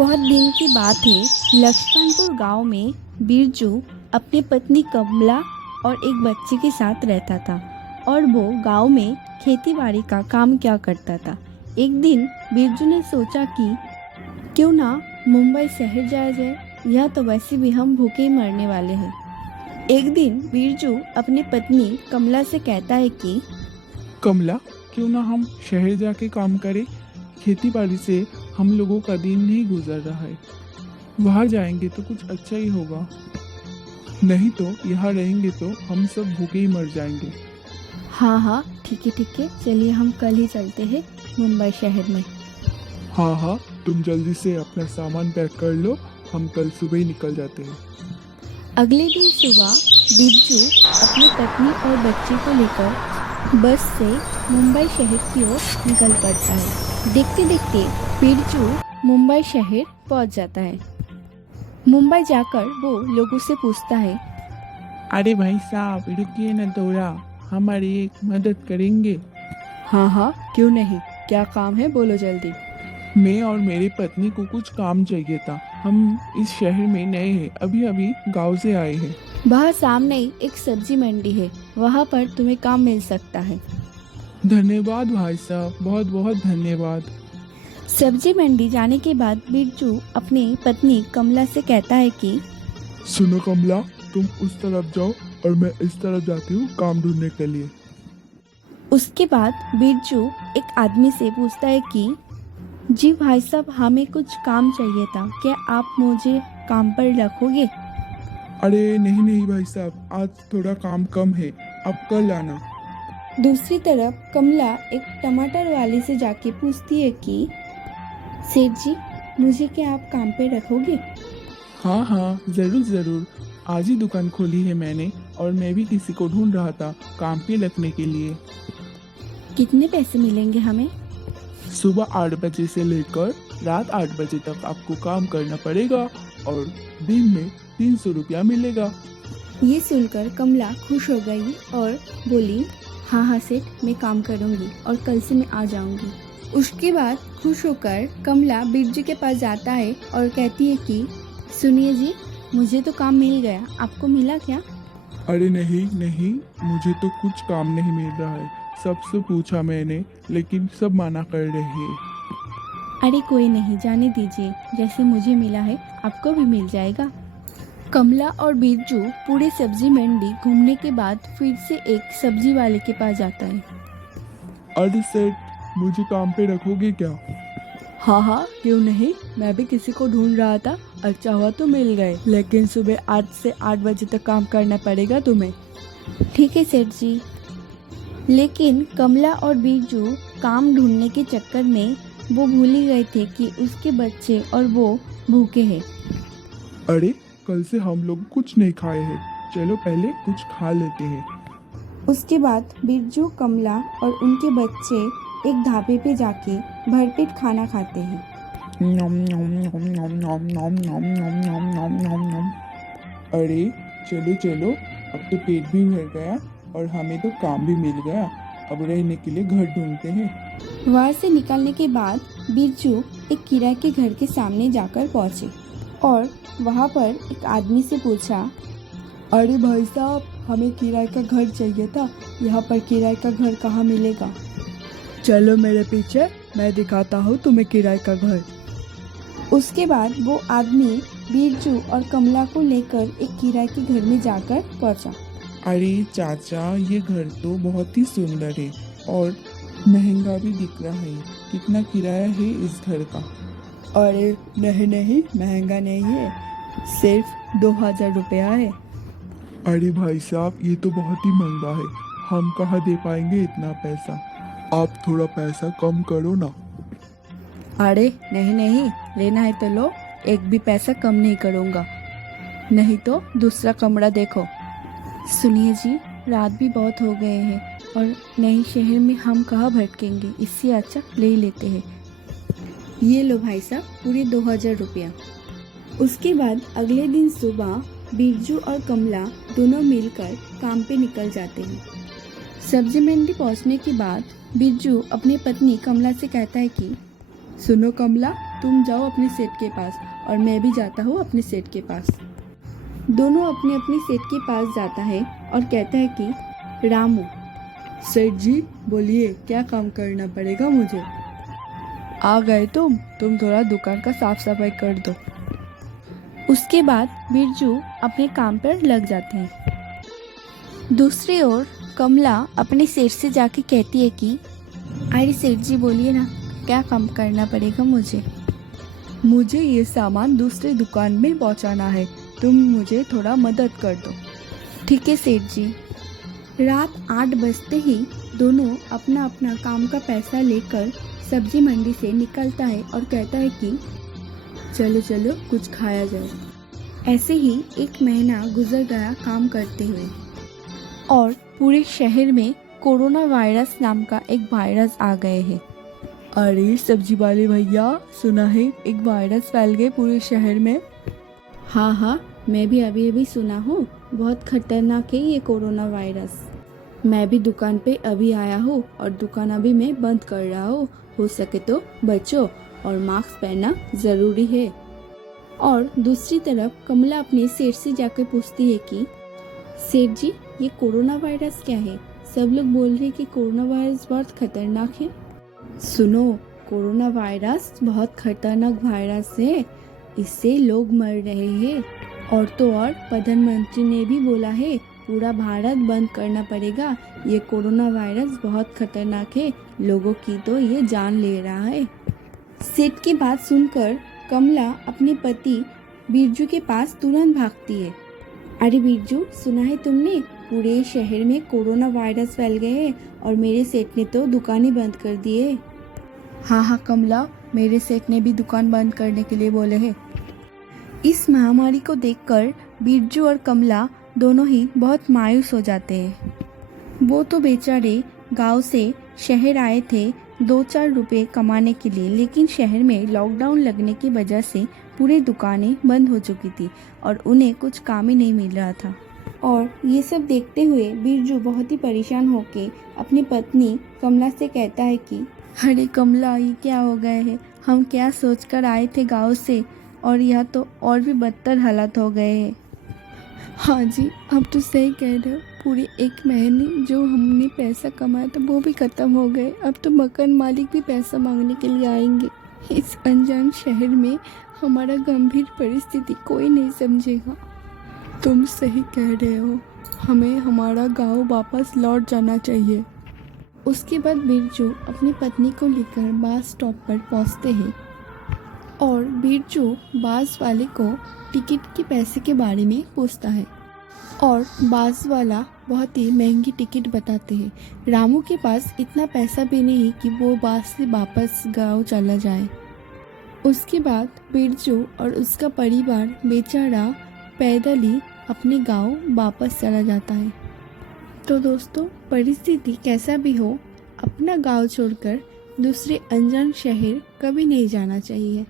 बहुत दिन की बात है। लक्ष्मणपुर गांव में बिरजू अपनी पत्नी कमला और एक बच्चे के साथ रहता था और वो गांव में खेतीबाड़ी का काम किया करता था। एक दिन बिरजू ने सोचा कि क्यों ना मुंबई शहर जाया जाए, यह तो वैसे भी हम भूखे ही मरने वाले हैं। एक दिन बिरजू अपनी पत्नी कमला से कहता है कि कमला, क्यों ना हम शहर जाके काम करें। खेती बाड़ी से हम लोगों का दिन नहीं गुजर रहा है। वहाँ जाएंगे तो कुछ अच्छा ही होगा, नहीं तो यहाँ रहेंगे तो हम सब भूखे ही मर जाएंगे। हाँ, ठीक है, चलिए हम कल ही चलते हैं मुंबई शहर में। हाँ, तुम जल्दी से अपना सामान पैक कर लो, हम कल सुबह ही निकल जाते हैं। अगले दिन सुबह बिरजू अपनी पत्नी और बच्चे को लेकर बस से मुंबई शहर की ओर निकल पड़ता है। देखते देखते बिरजू मुंबई शहर पहुंच जाता है। मुंबई जाकर वो लोगों से पूछता है, अरे भाई साहब, रुकिए न थोड़ा, हमारी एक मदद करेंगे। हाँ, क्यों नहीं, क्या काम है, बोलो जल्दी। मैं और मेरी पत्नी को कुछ काम चाहिए था। हम इस शहर में नए हैं, अभी अभी गांव से आए हैं। वहाँ सामने ही एक सब्जी मंडी है, वहाँ पर तुम्हें काम मिल सकता है। धन्यवाद भाई साहब, बहुत बहुत धन्यवाद। सब्जी मंडी जाने के बाद बिरजू अपनी पत्नी कमला से कहता है कि सुनो कमला, तुम उस तरफ जाओ और मैं इस तरफ जाती हूँ काम ढूंढने के लिए। उसके बाद बिरजू एक आदमी से पूछता है कि जी भाई साहब, हमें कुछ काम चाहिए था, क्या आप मुझे काम पर रखोगे? अरे नहीं भाई साहब, आज थोड़ा काम कम है, आप कल आना। दूसरी तरफ कमला एक टमाटर वाले से जाके पूछती है कि सेठ जी, मुझे क्या आप काम पे रखोगे? हाँ, जरूर। आज ही दुकान खोली है मैंने और मैं भी किसी को ढूंढ रहा था काम पे रखने के लिए। कितने पैसे मिलेंगे हमें? सुबह 8 बजे से लेकर रात 8 बजे तक आपको काम करना पड़ेगा और दिन में 300 रुपया मिलेगा। ये सुनकर कमला खुश हो गई और बोली, हाँ सेठ, मैं काम करूँगी और कल से मैं आ जाऊँगी। उसके बाद खुश होकर कमला बिरजू के पास जाता है और कहती है कि सुनिए जी, मुझे तो काम मिल गया, आपको मिला क्या? अरे नहीं, मुझे तो कुछ काम नहीं मिल रहा है। सबसे पूछा मैंने, लेकिन सब मना कर रहे हैं। अरे कोई नहीं, जाने दीजिए, जैसे मुझे मिला है आपको भी मिल जाएगा। कमला और बिरजू पूरी सब्जी मंडी घूमने के बाद फिर से एक सब्जी वाले के पास जाता है। अरे सेठ, मुझे काम पे रखोगे क्या? हाँ, क्यों नहीं, मैं भी किसी को ढूंढ रहा था, अच्छा हुआ तो मिल गए, लेकिन सुबह 8 से 8 बजे तक काम करना पड़ेगा तुम्हें। ठीक है सेठ जी। लेकिन कमला और बिरजू काम ढूंढने के चक्कर में वो भूल ही गए थे कि उसके बच्चे और वो भूखे हैं। अरे, कल से हम लोग कुछ नहीं खाए हैं, चलो पहले कुछ खा लेते हैं। उसके बाद बिरजू, कमला और उनके बच्चे एक ढाबे पे जाके भरपेट खाना खाते हैं। अरे चलो, अब तो पेट भी भर गया और हमें तो काम भी मिल गया। अब रहने के लिए घर ढूंढते हैं। वहाँ से निकलने के बाद बिरजू एक किराए के घर के सामने जाकर पहुँचे और वहाँ पर एक आदमी से पूछा, अरे भाई साहब, हमें किराए का घर चाहिए था, यहाँ पर किराए का घर कहाँ मिलेगा? चलो मेरे पीछे, मैं दिखाता हूँ तुम्हें किराए का घर। उसके बाद वो आदमी बिरजू और कमला को लेकर एक किराए के घर में जाकर पहुँचा। अरे चाचा, ये घर तो बहुत ही सुंदर है और महंगा भी दिख रहा है। कितना किराया है इस घर का? अरे नहीं, महंगा नहीं है, सिर्फ 2000 रुपया है। अरे भाई साहब, ये तो बहुत ही महंगा है, हम कहाँ दे पाएंगे इतना पैसा। आप थोड़ा पैसा कम करो ना। अरे नहीं, लेना है तो लो, एक भी पैसा कम नहीं करूँगा, नहीं तो दूसरा कमरा देखो। सुनिए जी, रात भी बहुत हो गए हैं और नए शहर में हम कहाँ भटकेंगे, इससे अच्छा ले ही लेते हैं। ये लो भाई साहब, पूरे 2000 रुपया। उसके बाद अगले दिन सुबह बिरजू और कमला दोनों मिलकर काम पे निकल जाते हैं। सब्जी मंडी पहुंचने के बाद बिरजू अपनी पत्नी कमला से कहता है कि सुनो कमला, तुम जाओ अपने सेठ के पास और मैं भी जाता हूँ अपने सेठ के पास। दोनों अपने अपने सेठ के पास जाता है और कहता है कि रामू, सेठ जी बोलिए क्या काम करना पड़ेगा मुझे। आ गए तुम थोड़ा दुकान का साफ सफाई कर दो। उसके बाद बिरजू अपने काम पर लग जाते हैं। दूसरी ओर कमला अपने सेठ से जाके कहती है कि अरे सेठ जी बोलिए ना, क्या काम करना पड़ेगा मुझे। मुझे ये सामान दूसरे दुकान में पहुंचाना है, तुम मुझे थोड़ा मदद कर दो। ठीक है सेठ जी। रात 8 बजते ही दोनों अपना अपना काम का पैसा लेकर सब्जी मंडी से निकलता है और कहता है कि चलो चलो कुछ खाया जाए। ऐसे ही 1 महीना गुजर गया काम करते हुए और पूरे शहर में कोरोना वायरस नाम का एक वायरस आ गए है। अरे सब्जी वाले भैया, सुना है एक वायरस फैल गए पूरे शहर में। हाँ, मैं भी अभी अभी सुना हूँ, बहुत खतरनाक है ये कोरोना वायरस। मैं भी दुकान पे अभी आया हूँ और दुकान अभी मैं बंद कर रहा हूँ। हो सके तो बचो और मास्क पहनना ज़रूरी है। और दूसरी तरफ कमला अपने सेठ से जाकर पूछती है कि सेठ जी ये कोरोना वायरस क्या है? सब लोग बोल रहे हैं कि कोरोना वायरस बहुत खतरनाक है। सुनो, कोरोना वायरस बहुत खतरनाक वायरस है, इससे लोग मर रहे हैं। और तो और प्रधानमंत्री ने भी बोला है पूरा भारत बंद करना पड़ेगा, ये कोरोना वायरस बहुत खतरनाक है, लोगों की तो ये जान ले रहा है। सेठ की बात सुनकर कमला अपने पति बिरजू के पास तुरंत भागती है। अरे बिरजू, सुना है तुमने पूरे शहर में कोरोना वायरस फैल गए हैं और मेरे सेठ ने तो दुकानें बंद कर दी है। हाँ कमला, मेरे सेठ ने भी दुकान बंद करने के लिए बोले हैं। इस महामारी को देखकर बिरजू और कमला दोनों ही बहुत मायूस हो जाते हैं। वो तो बेचारे गांव से शहर आए थे 2-4 रुपए कमाने के लिए, लेकिन शहर में लॉकडाउन लगने की वजह से पूरी दुकानें बंद हो चुकी थी और उन्हें कुछ काम ही नहीं मिल रहा था। और ये सब देखते हुए बिरजू बहुत ही परेशान होके अपनी पत्नी कमला से कहता है कि अरे कमला, ये क्या हो गए है? हम क्या सोचकर आए थे गांव से और यह तो और भी बदतर हालात हो गए हैं। हाँ जी, आप तो सही कह रहे हो। पूरे 1 महीने जो हमने पैसा कमाया था वो भी ख़त्म हो गए। अब तो मकान मालिक भी पैसा मांगने के लिए आएंगे। इस अनजान शहर में हमारा गंभीर परिस्थिति कोई नहीं समझेगा। तुम सही कह रहे हो, हमें हमारा गांव वापस लौट जाना चाहिए। उसके बाद बिरजू अपनी पत्नी को लेकर बस स्टॉप पर पहुंचते हैं और बिरजू बस वाले को टिकट के पैसे के बारे में पूछता है और बस वाला बहुत ही महंगी टिकट बताते हैं। रामू के पास इतना पैसा भी नहीं कि वो बस से वापस गांव चला जाए। उसके बाद बिरजू और उसका परिवार बेचारा पैदल ही अपने गांव वापस चला जाता है। तो दोस्तों, परिस्थिति कैसा भी हो, अपना गांव छोड़कर दूसरे अनजान शहर कभी नहीं जाना चाहिए।